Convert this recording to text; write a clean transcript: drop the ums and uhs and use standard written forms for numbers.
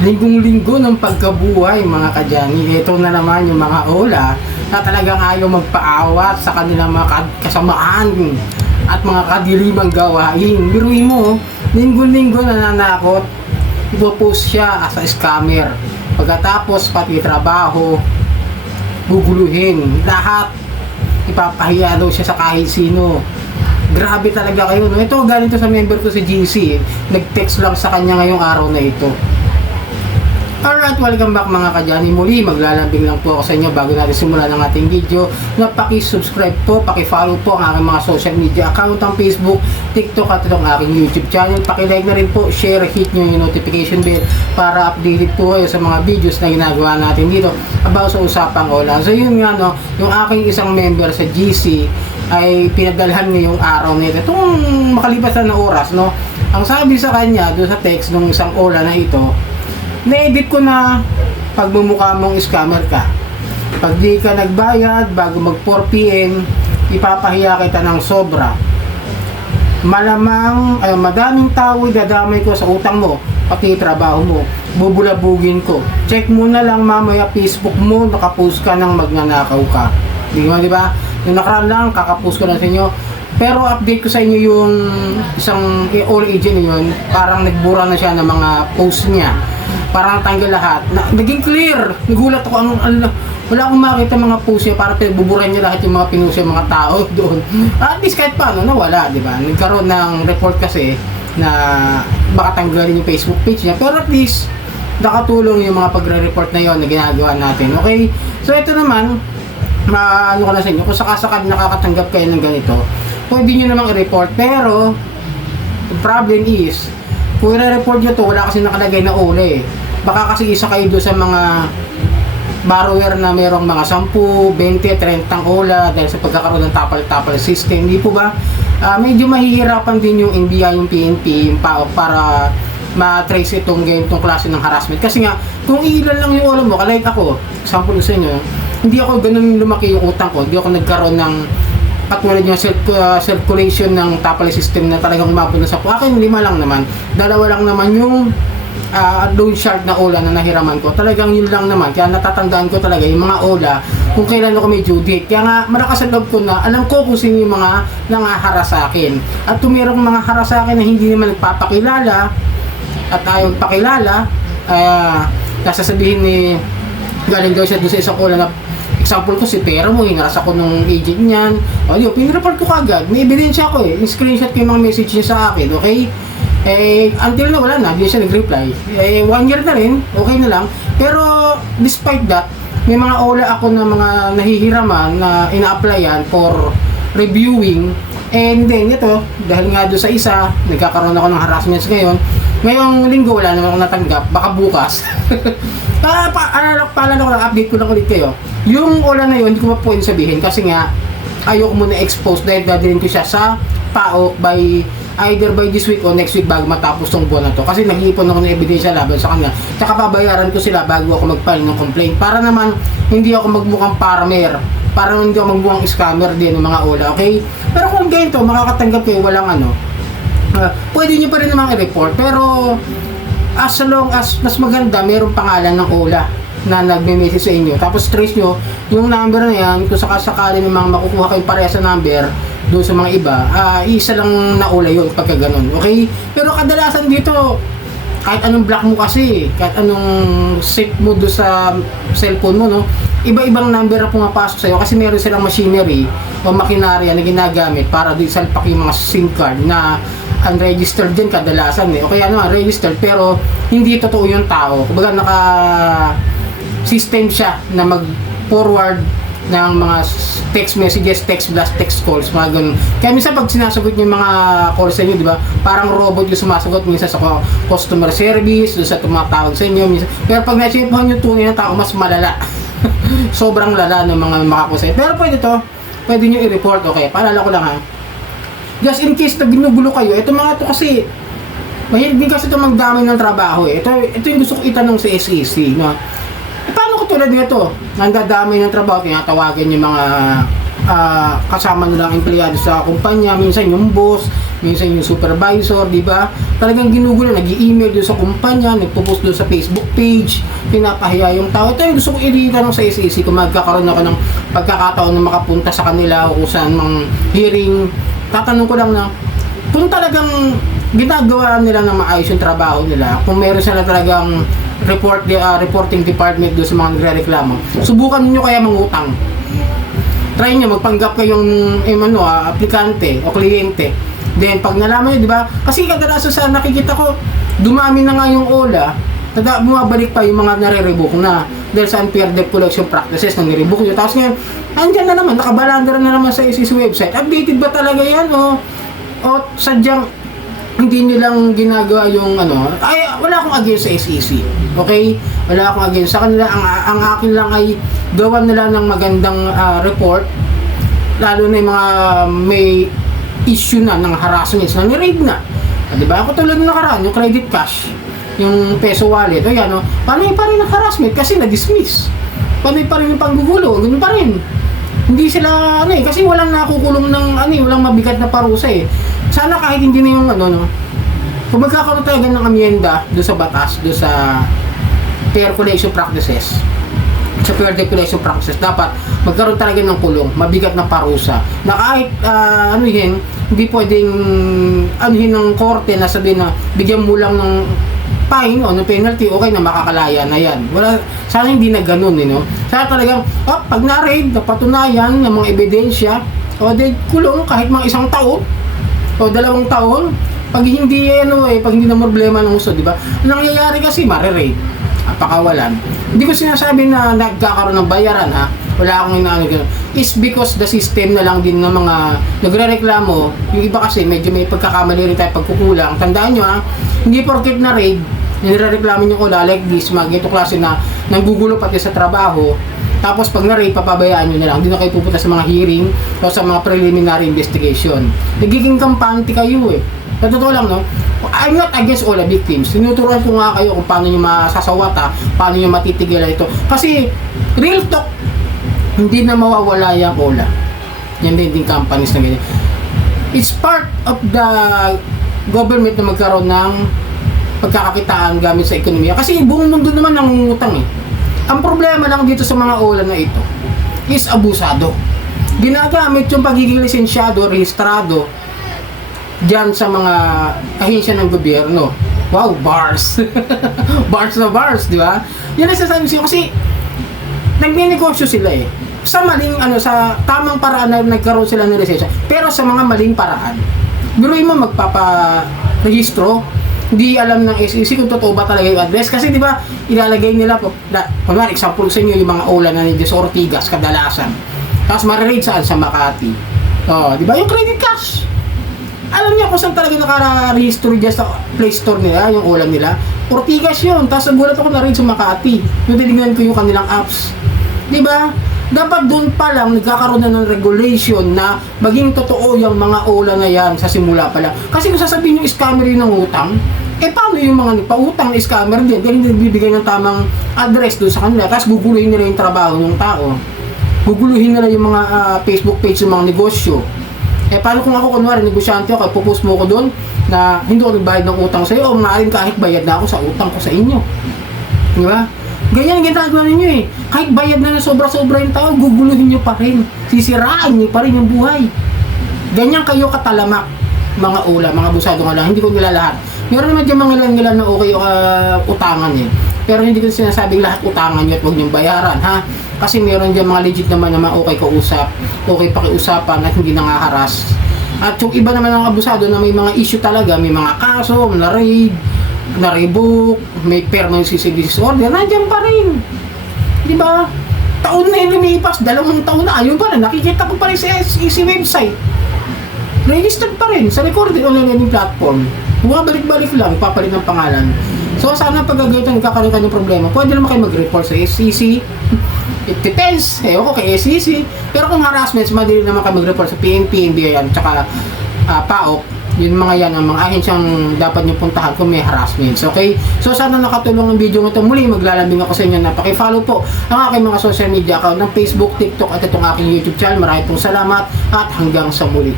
Linggong-linggo ng pagkabuhay mga kadyani. Ito na naman yung mga ola na talagang ayaw magpaawat sa kanilang mga kasamaan at mga kadilimang gawain. Biruin mo, linggo-linggo nananakot, ipopost siya as a scammer. Pagkatapos pati trabaho, guguluhin. Lahat ipapahiya daw siya sa kahit sino. Grabe talaga kayo, no? Ito, galing to sa member ko si GC. Nag-text lang sa kanya ngayong araw na ito. Alright, welcome back mga kadyani. Muli, maglalambing lang po ako sa inyo bago natin simulan ang ating video na paki-subscribe po, paki-follow po ang aking mga social media account, ang Facebook, TikTok at itong aking YouTube channel. Paki-like na rin po, share, hit nyo yung notification bell para updated po kayo sa mga videos na ginagawa natin dito about sa usapang ola. So yun nga, no, yung aking isang member sa GC ay pinadalhan ngayong araw nito. Itong makalipas na oras, no, ang sabi sa kanya doon sa text ng isang ola na ito, na-edit ko na pagmumukha mong scammer ka. Pag di ka nagbayad bago mag 4 PM, ipapahiya kita ng sobra. Malamang ay madaming tao dadamay ko sa utang mo, pati trabaho mo. Bubulabugin ko. Check mo na lang mamaya Facebook mo, nakapost ka ng magnanakaw ka. Di ba? Yung nakaraan lang, kakapost ko na sa inyo. Pero update ko sa inyo yung isang all agent na yun, parang nagbura na siya ng mga post niya. Parang tanggal lahat. Naging clear. Nagulat ako. Wala akong makita mga post niya para buburan niya lahat yung mga pinost yung mga tao doon. At least kahit paano, nawala, di ba? Nagkaroon ng report kasi na baka tanggalin yung Facebook page niya. Pero at least, nakatulong yung mga pagre-report na yon na ginagawa natin. Okay? So ito naman, ano ko na sa inyo, kung sakasakad nakakatanggap kayo ng ganito, pwede nyo namang i-report. Pero, the problem is, kung i-report nyo to, wala kasi nakalagay na uli. Baka kasi isa kayo doon sa mga borrower na mayroong mga 10, 20, 30 ola dahil sa pagkakaroon ng tapal-tapal system. Hindi po ba? Medyo mahihirapan din yung NBI, yung PNP, yung PAOK para ma-trace itong ganitong klase ng harassment. Kasi nga, kung ilan lang yung ola mo, like ako, example sa inyo, hindi ako ganun lumaki yung utang ko, hindi ako nagkaroon ng katulad yung circulation ng tapal system na talagang umabot na sa akin, 5 lang naman. 2 lang naman yung loan shark na ola na nahiraman ko. Talagang yun lang naman. Kaya natatandaan ko talaga yung mga ola kung kailan ako may due date. Kaya nga malakas ang loob ko na alam ko kung sino yung mga nangahara sa akin. At kung mayroong mga hara sa akin na hindi naman nagpapakilala at ayaw pakilala, nasasabihin ni galing daw siya doon sa isang ola na example ko si Pero mo, hinaras ako nung agent niyan. O yun, pinreport ko kagad. May ebidensya ko eh. Screenshot ko yung mga message niya sa akin, okay? Until na wala na, hindi siya nag-reply. 1 year na rin, okay na lang. Pero, despite that, may mga ola ako na mga nahihiraman na ina-applyan for reviewing. And then, ito, dahil nga doon sa isa, nagkakaroon ako ng harassments ngayon. Ngayong linggo, wala naman akong natanggap. Baka bukas. Paalala ko lang, update ko lang ulit kayo. Yung ola na yun, hindi ko pa pwede sabihin kasi nga ayoko muna expose dahil dadalhin ko siya sa PAOK by either by this week o next week bago matapos tong buwan na to. Kasi nag-iipon ako ng ebidensya laban sa kanya. Tsaka babayaran ko sila bago ako mag-file ng complaint. Para naman hindi ako magmukhang farmer. Para hindi ako magmukhang scammer din ng mga ola, okay? Pero kung ganito, makakatanggap kayo walang pwede nyo pa rin namang i-report. Pero as long as mas maganda, mayroong pangalan ng ola na nagme-message sa inyo. Tapos trace nyo yung number na yan. Kung sakasakali ng mga makukuha kayong pareha sa number doon sa mga iba, isa lang na ola yun pagka ganun. Okay? Pero kadalasan dito, kahit anong block mo kasi, kahit anong set mo doon sa cellphone mo, no? Iba-ibang number na pumapasok sa'yo kasi meron silang machinery o makinarya na ginagamit para doon salpak yung mga SIM card na unregistered din kadalasan eh. O kaya naman registered pero hindi totoo yung tao. Kumbaga system siya na mag-forward ng mga text messages, text blast, text calls, mga ganun. Kaya minsan pag sinasagot yung mga calls sa inyo, di ba? Parang robot yung sumasagot minsan sa customer service, doon sa tumatawag sa inyo. Minsan. Pero pag na-checkahan yung tunay ng tao, mas malala. Sobrang lala ng mga makakusay. Pero pwede nyo i-report, okay? Paalala ko lang ha. Just in case na ginugulo kayo, ito mga to kasi, mahilig din kasi ito magdamay ng trabaho eh. Ito yung gusto ko itanong sa SEC, no? Paano ko tulad nito? Nandadamay ng trabaho, tinatawagan yung mga kasama nilang empleyado sa kumpanya, minsan yung boss, minsan yung supervisor, di ba? talagang ginugulo, nag-i-email doon sa kumpanya, nagpo-post doon sa Facebook page, pinapahiya yung tao. Ito yung gusto kong ilitanong sa SEC kung magkakaroon ako ng pagkakataon na makapunta sa kanila o kung saan mang hearing. Tatanong ko lang na kung talagang ginagawa nila ng maayos yung trabaho nila, kung meron sila talagang reporting department doon sa mga nagre-reklamo, subukan niyo kaya mangutang. Try niyo magpanggap kayong aplikante o kliyente. Then pag nalaman niyo, di ba? Kasi kadalasan sa nakikita ko, dumami na nga yung OLA, bumabalik pa yung mga nare-revoke na dahil sa unfair debt collection practices na nire-revoke nyo. Tapos ngayon, andyan na naman, nakabalandar na naman sa SEC website. Updated ba talaga yan o sadyang hindi nilang ginagawa yung wala akong against sa SEC. Okay? Wala akong against sa kanila. Ang akin lang ay gawan nila ng magandang report, lalo na yung mga may issue na ng harassments na ni-raid na. Diba? Ako tulad ng nakaraan, yung credit cash, yung peso wallet, panay pa rin ang harassment kasi na-dismiss. Panay pa rin yung panggugulo, ganun pa rin. Hindi sila, kasi walang nakukulong ng, walang mabigat na parusa eh. Sana kahit hindi na yung, kung magkakaroon talaga ng amyenda doon sa batas, doon sa fair collection practices, sa fair debt collection practices, dapat magkaroon talaga ng kulong, mabigat na parusa. Na kahit, hindi pwedeng, ng korte na sabihin na bigyan mo lang ng fine o ng penalty, okay na makakalaya na yan. Sana hindi na ganun, Sana talagang, pag na-raid, napatunayan ng mga ebidensya, kulong kahit mga 1 taon o 2 taon, pag hindi pag hindi na problema ng uso, di ba? Nangyayari kasi mare-raid, pakawalan. Hindi ko sinasabi na nagkakaroon ng bayaran, ha. Wala akong gano'n. Is because the system na lang din ng mga nagre-reklamo. Yung iba kasi medyo may pagkakamali rin tayo, pagkukulang. Tandaan nyo, hindi porket na raid, nire-reklamo nyo ko like this, ito klase na nanggugulo pati sa trabaho. Tapos pag na-raid, papabayaan nyo na lang. Hindi na kayo pupunta sa mga hearing o sa mga preliminary investigation. Nagiging kampante kayo eh. Sa totoo lang, I'm not against all the victims. Tinuturuan ko nga kayo kung paano nyo masasawata, paano nyo matitigil ito. Kasi, real talk, hindi na mawawala yung OLA. Yan din companies na ganyan. It's part of the government na magkaroon ng pagkakakitaan gamit sa ekonomiya. Kasi buong mundo naman nangungutang eh. Ang problema lang dito sa mga OLA na ito is abusado. Ginagamit yung pagiging lisensyado, rehistrado, diyan sa mga ahensya ng gobyerno. Wow, bars. Bars na bars, di ba? Yan ang sasabi siya kasi nagnenegosyo sila eh. Sa maling sa tamang paraan na nagkaroon sila ng lisensya, pero sa mga maling paraan. Biruin mo magpapa-rehistro, hindi alam ng SEC kung totoo ba talaga yung address kasi di ba ilalagay nila kunwari example sa inyo yung mga OLA na ni Ortigas kadalasan. Tapos ma-raid saan sa Makati. Di ba yung credit cash? Alam niya kung saan talaga naka-register dyan sa Play Store nila, yung ulam nila. Ortigas yun. Tapos nagulat ako na rin sa Makati. Yung tinignan ko yung kanilang apps. Diba? Dapat doon pa lang nagkakaroon na ng regulation na maging totoo yung mga ola na yan sa simula pa lang. Kasi kung sasabihin yung scammer yun ng utang, paano yung mga nagpa-utang na scammer din? Dahil hindi nagbibigay ng tamang address doon sa kanila. Tapos guguluhin nila yung trabaho ng tao. Guguluhin nila yung mga Facebook page ng mga negosyo. Paano kung ako kunwari negosyante ako, pupost mo ko doon na hindi ako nagbayad ng utang sa iyo o maaaring kahit bayad na ako sa utang ko sa inyo. Di ba? Ganyan ang ginagawa ninyo eh. Kahit bayad na ng sobra-sobra yung tao, guguluhin nyo pa rin. Sisiraan nyo pa rin yung buhay. Ganyan kayo katalamak, mga ula, mga busado nga lang. Hindi ko nila lahat. Meron naman dyan mga ilan na okay utangan eh. Pero hindi ko sinasabing lahat utangan nyo at huwag nyo bayaran, ha? Kasi meron dyan mga legit naman okay kausap, okay pakiusapan at hindi nangaharas. At yung iba naman ng abusado na may mga issue talaga, may mga kaso, na-raid, na-revoke, may permanent disorder, nandiyan pa rin. Di ba? Taon na yung lumipas, 2 taon na, ayun pa rin, nakikita ko pa rin sa SEC website. Registered pa rin sa recorded online learning platform. Bumabalik-balik lang, papalit ng pangalan. So sana pag ganito nagkakaroon ka ng problema, pwede naman kayo mag-report sa SEC. It depends. Ako kay SEC. Pero kung harassments, madali naman kayo mag-report sa PNP, NBI, at saka PAOK. Yun mga yan, ang mga ahensyang dapat nyo puntahan kung may harassments. Okay? So sana nakatulong ang video ito. Muli, maglalambing ako sa inyo na paki-follow po ang aking mga social media account ng Facebook, TikTok at itong aking YouTube channel. Maraming pong salamat at hanggang sa muli.